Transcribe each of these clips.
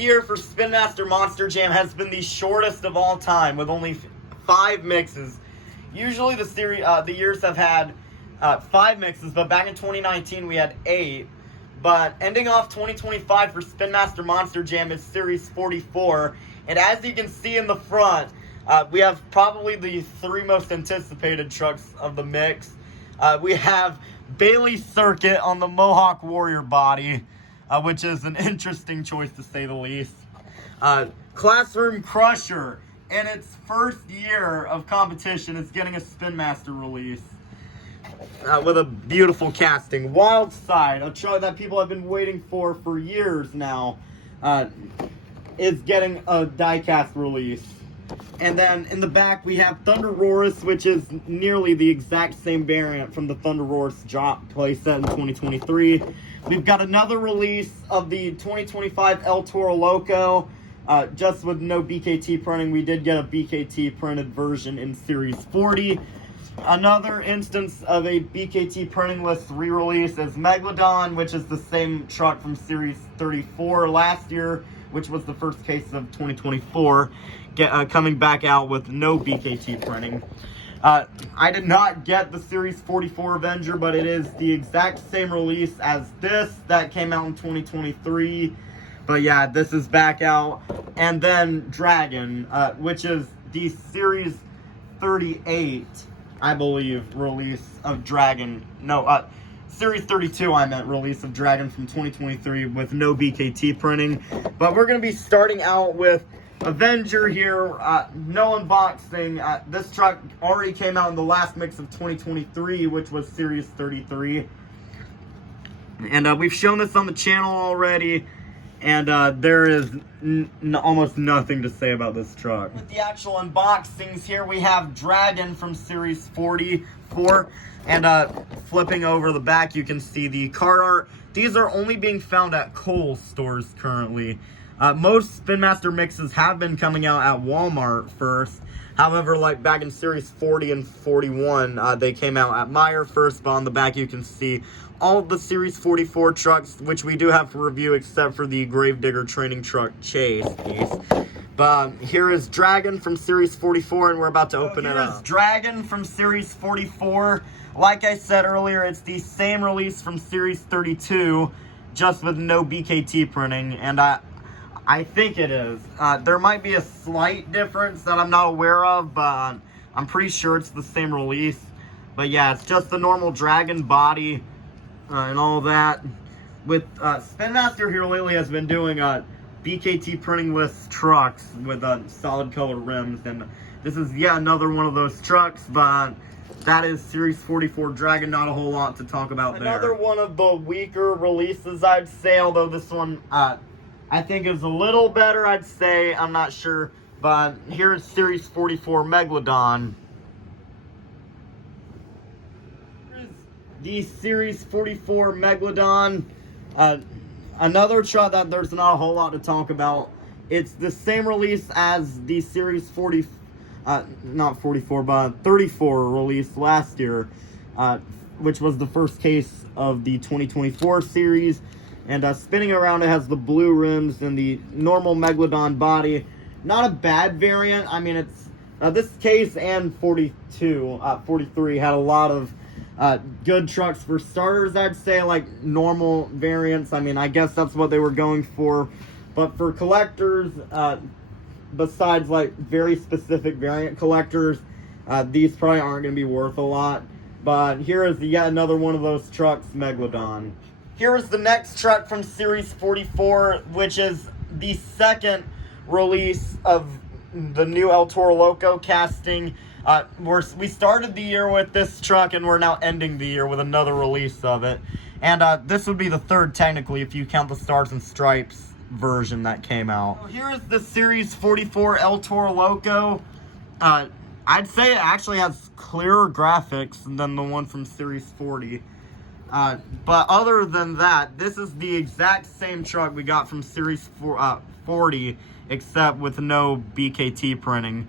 year for Spin Master Monster Jam has been the shortest of all time, with only 5 mixes. Usually the years have had 5 mixes, but back in 2019 we had 8. But ending off 2025 for Spin Master Monster Jam is Series 44. And as you can see in the front, we have probably the 3 most anticipated trucks of the mix. We have Bailey Circuit on the Mohawk Warrior body, which is an interesting choice to say the least. Classroom Crusher, in its first year of competition, is getting a Spin Master release. With a beautiful casting. Wildside, a truck that people have been waiting for years now, is getting a die-cast release. And then in the back we have Thunderus, which is nearly the exact same variant from the Thunderus drop playset in 2023. We've got another release of the 2025 El Toro Loco, just with no BKT printing. We did get a BKT printed version in Series 40. Another instance of a BKT printing list re-release is Megalodon, which is the same truck from Series 34 last year, which was the first case of 2024, coming back out with no BKT printing. I did not get the Series 44 Avenger, but it is the exact same release as this that came out in 2023. But yeah, this is back out. And then Dragon, which is the Series 38, I believe, release of Dragon. No, Series 32, I meant, release of Dragon from 2023 with no BKT printing. But we're going to be starting out with Avenger here. No unboxing. This truck already came out in the last mix of 2023, which was Series 33. And we've shown this on the channel already. And there is almost nothing to say about this truck. With the actual unboxings here, we have Dragon from Series 44. And flipping over the back, you can see the card art. These are only being found at Kohl's stores currently. Most Spin Master mixes have been coming out at Walmart first. However, like back in Series 40 and 41, they came out at Meijer first. But on the back, you can see all of the Series 44 trucks, which we do have for review, except for the Gravedigger training truck chase piece. But here is Dragon from Series 44, and we're about to open it up. Here is Dragon from Series 44. Like I said earlier, it's the same release from Series 32, just with no BKT printing, and I think it is. There might be a slight difference that I'm not aware of, but I'm pretty sure it's the same release. But yeah, it's just the normal Dragon body and all that. With Spin Master here lately has been doing BKT printing list trucks with solid color rims, and this is yet another one of those trucks, but that is Series 44 Dragon. Not a whole lot to talk about there. Another one of the weaker releases, I'd say, although this one I think is a little better, I'd say. I'm not sure. But here is Series 44 Megalodon. Here's the Series 44 Megalodon. Another truck that there's not a whole lot to talk about. It's the same release as the Series 40, not 44, but 34 release last year, which was the first case of the 2024 series. And spinning around, it has the blue rims and the normal Megalodon body. Not a bad variant. I mean, it's this case and 43 had a lot of good trucks for starters, I'd say, like normal variants. I mean, I guess that's what they were going for. But for collectors, besides like very specific variant collectors, these probably aren't going to be worth a lot. But here is yet another one of those trucks, Megalodon. Here is the next truck from Series 44, which is the second release of the new El Toro Loco casting. We started the year with this truck, and we're now ending the year with another release of it. And this would be the third, technically, if you count the Stars and Stripes version that came out. So here is the Series 44 El Toro Loco. I'd say it actually has clearer graphics than the one from Series 40. But other than that, this is the exact same truck we got from Series 40, except with no BKT printing.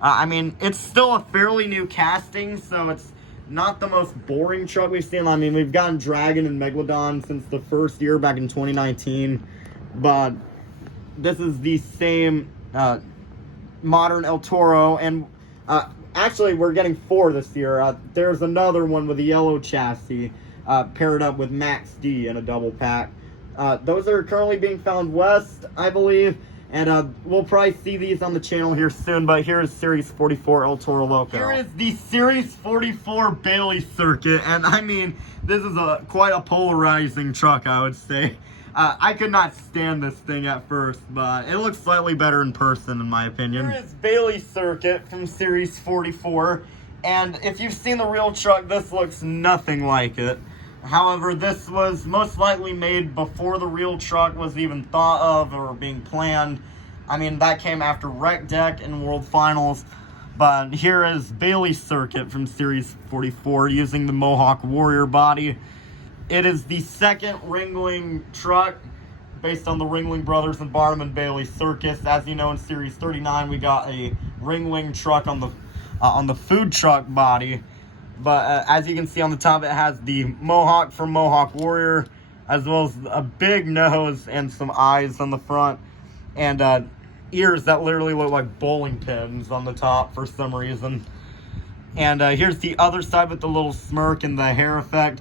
I mean, it's still a fairly new casting, so it's not the most boring truck we've seen. I mean, we've gotten Dragon and Megalodon since the first year back in 2019, but this is the same modern El Toro, and actually we're getting 4 this year. There's another one with a yellow chassis paired up with Max D in a double pack. Those are currently being found west, I believe, and we'll probably see these on the channel here soon. But here is Series 44 El Toro Loco. Here is the Series 44 Bailey Circuit, and I mean, this is quite a polarizing truck, I would say. I could not stand this thing at first, but it looks slightly better in person, in my opinion. Here is Bailey Circuit from Series 44, and if you've seen the real truck, this looks nothing like it. However, this was most likely made before the real truck was even thought of or being planned. I mean, that came after Wreck Deck and World Finals. But here is Bailey Circuit from Series 44 using the Mohawk Warrior body. It is the second Ringling truck based on the Ringling Brothers and Barnum and Bailey Circus. As you know, in Series 39, we got a Ringling truck on the food truck body. But as you can see on the top, it has the Mohawk from Mohawk Warrior, as well as a big nose and some eyes on the front, and ears that literally look like bowling pins on the top for some reason. And here's the other side with the little smirk and the hair effect.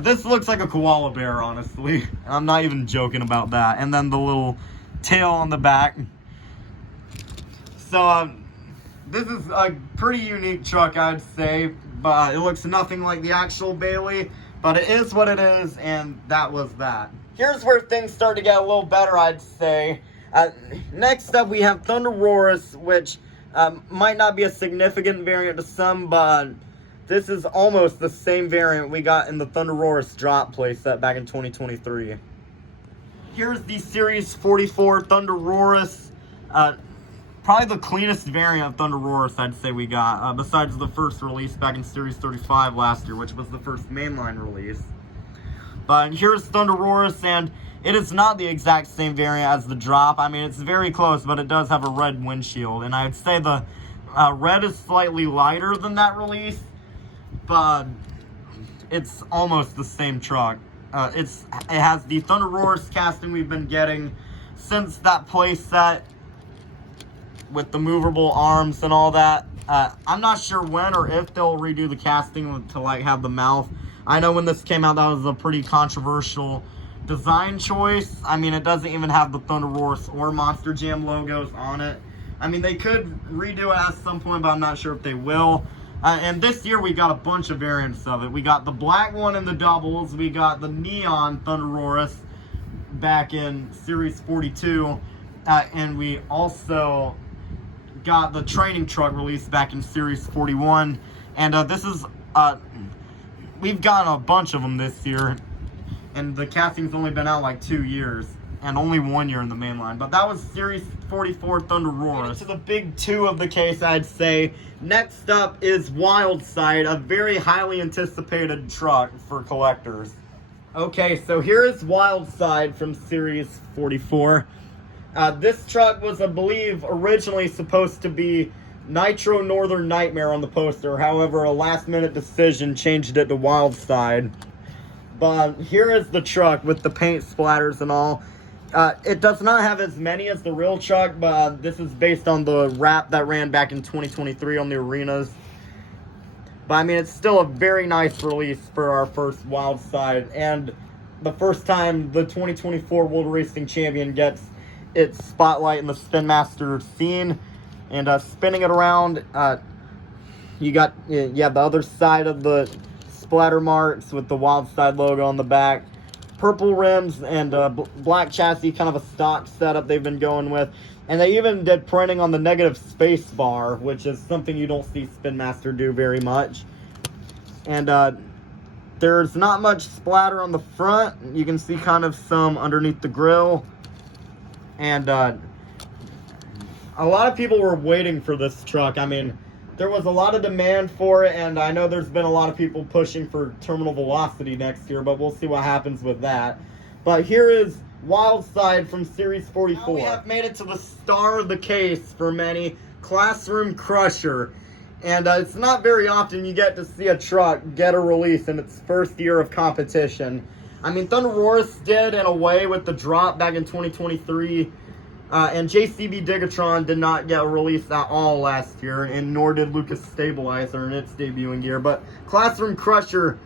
This looks like a koala bear, honestly. I'm not even joking about that. And then the little tail on the back. So this is a pretty unique truck, I'd say. But it looks nothing like the actual Bailey, but it is what it is, and that was that. Here's where things start to get a little better, I'd say. Next up, we have Thunderus, which might not be a significant variant to some, but this is almost the same variant we got in the Thunderus drop playset back in 2023. Here's the Series 44 Thunderus. Probably the cleanest variant of Thunderus I'd say we got, besides the first release back in Series 35 last year, which was the first mainline release. But here's Thunderus, and it is not the exact same variant as the drop. I mean, it's very close, but it does have a red windshield, and I'd say the red is slightly lighter than that release, but it's almost the same truck. It has the Thunderus casting we've been getting since that playset, with the movable arms and all that. I'm not sure when or if they'll redo the casting to like have the mouth. I know when this came out, that was a pretty controversial design choice. I mean, it doesn't even have the Thunderus or Monster Jam logos on it. I mean, they could redo it at some point, but I'm not sure if they will. And this year we got a bunch of variants of it. We got the black one in the doubles. We got the neon Thunderus back in Series 42. And we also got the training truck released back in Series 41, and this is we've gotten a bunch of them this year, and the casting's only been out like 2 years and only 1 year in the main line. But that was Series 44 Thunderus. To the big 2 of the case, I'd say. Next up is Wildside, a very highly anticipated truck for collectors. Okay, so here is Wildside from Series 44. This truck was, I believe, originally supposed to be Nitro Northern Nightmare on the poster. However, a last-minute decision changed it to Wildside. But here is the truck with the paint splatters and all. It does not have as many as the real truck, but this is based on the wrap that ran back in 2023 on the arenas. But, I mean, it's still a very nice release for our first Wildside. And the first time the 2024 World Racing Champion gets its spotlight in the Spin Master scene, and spinning it around, you got the other side of the splatter marks with the Wildside logo on the back, purple rims, and black chassis, kind of a stock setup they've been going with, and they even did printing on the negative space bar, which is something you don't see Spin Master do very much. And there's not much splatter on the front. You can see kind of some underneath the grill. And a lot of people were waiting for this truck. I mean, there was a lot of demand for it, and I know there's been a lot of people pushing for terminal velocity next year, but we'll see what happens with that. But here is Wildside from Series 44. Now we have made it to the star of the case for many, Classroom Crusher. And it's not very often you get to see a truck get a release in its first year of competition. I mean, Thunderus did in a way with the drop back in 2023. And JCB Digatron did not get released at all last year, and nor did Lucas Stabilizer in its debuting year. But Classroom Crusher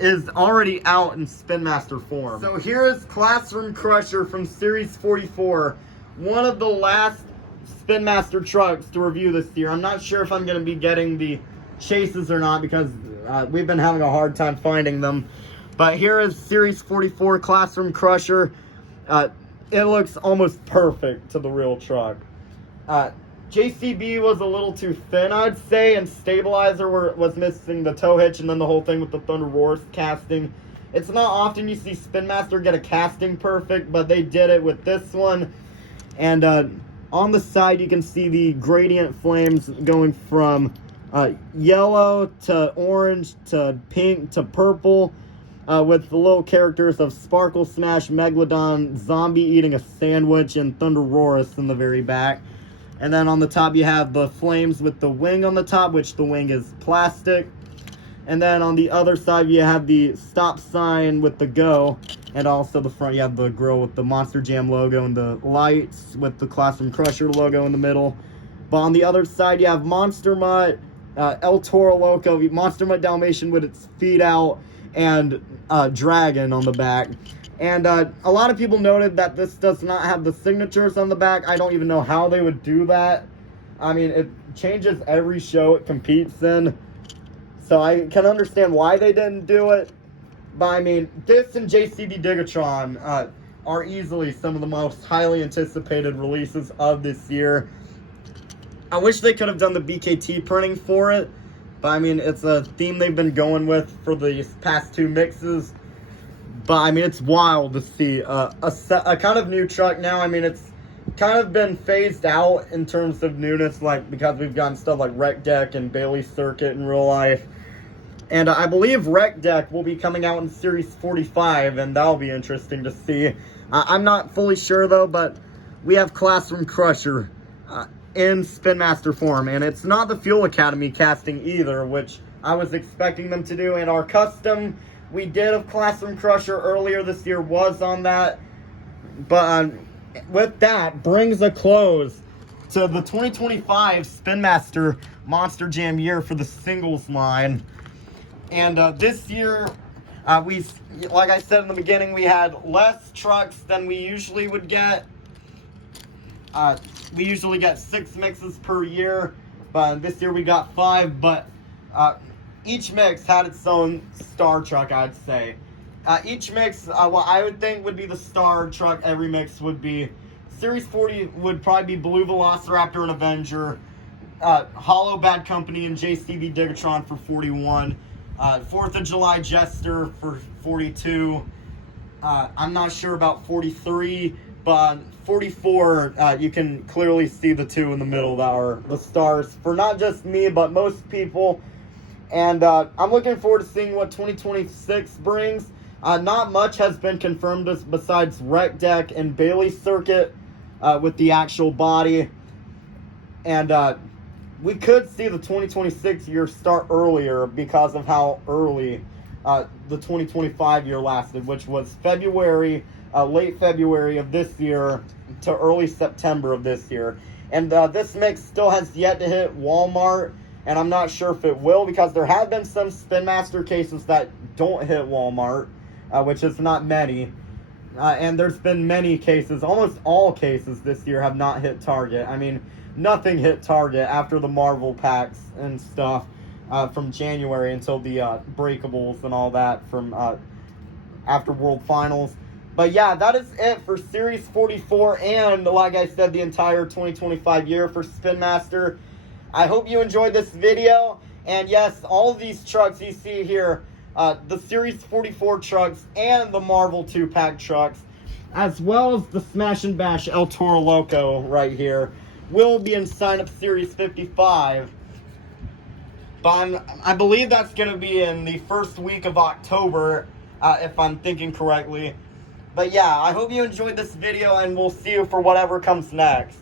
is already out in Spin Master form. So here is Classroom Crusher from Series 44, one of the last Spin Master trucks to review this year. I'm not sure if I'm going to be getting the chases or not because we've been having a hard time finding them. But here is Series 44 Classroom Crusher. It looks almost perfect to the real truck. JCB was a little too thin, I'd say, and Stabilizer was missing the tow hitch and then the whole thing with the Thunderus casting. It's not often you see Spin Master get a casting perfect, but they did it with this one. And on the side, you can see the gradient flames going from yellow to orange to pink to purple. With the little characters of Sparkle Smash, Megalodon, Zombie eating a sandwich, and Thunderus in the very back. And then on the top you have the flames with the wing on the top, which the wing is plastic. And then on the other side you have the stop sign with the go. And also the front you have the grill with the Monster Jam logo and the lights with the Classroom Crusher logo in the middle. But on the other side you have Monster Mutt, El Toro Loco, Monster Mutt Dalmatian with its feet out, and Dragon on the back. And a lot of people noted that this does not have the signatures on the back. I don't even know how they would do that. I mean, it changes every show it competes in, so I can understand why they didn't do it. But I mean, this and JCB Digatron are easily some of the most highly anticipated releases of this year. I wish they could have done the BKT printing for it, but I mean, it's a theme they've been going with for the past two mixes. But I mean, it's wild to see a kind of new truck now. I mean, it's kind of been phased out in terms of newness, like because we've gotten stuff like Wreck Deck and Bailey Circuit in real life. And I believe Wreck Deck will be coming out in Series 45, and that'll be interesting to see. I'm not fully sure though, but we have Classroom Crusher in Spin Master form, and it's not the Fuel Academy casting either, which I was expecting them to do. And our custom we did of Classroom Crusher earlier this year was on that. But with that brings a close to the 2025 Spin Master Monster Jam year for the singles line. And this year, like I said in the beginning, we had less trucks than we usually would get. We usually get 6 mixes per year, but this year we got 5. But each mix had its own star truck, I'd say. Each mix, what I would think would be the star truck every mix would be Series 40 would probably be Blue Velociraptor and Avenger, Hollow Bad Company and JCB Digatron for 41. 4th of July Jester for 42. I'm not sure about 43, but 44, you can clearly see the two in the middle that are the stars for not just me, but most people. And I'm looking forward to seeing what 2026 brings. Not much has been confirmed besides Wreck Deck and Bailey Circuit with the actual body. And we could see the 2026 year start earlier because of how early the 2025 year lasted, which was February, late February of this year to early September of this year. And this mix still has yet to hit Walmart, and I'm not sure if it will because there have been some Spin Master cases that don't hit Walmart, which is not many. And there's been many cases, almost all cases this year have not hit Target. I mean, nothing hit Target after the Marvel packs and stuff from January until the breakables and all that from after World Finals. But yeah, that is it for Series 44 and, like I said, the entire 2025 year for Spin Master. I hope you enjoyed this video. And yes, all of these trucks you see here, the Series 44 trucks and the Marvel 2-pack trucks, as well as the Smash and Bash El Toro Loco right here, will be in Sign-Up Series 55. But I believe that's going to be in the first week of October, if I'm thinking correctly. But yeah, I hope you enjoyed this video, and we'll see you for whatever comes next.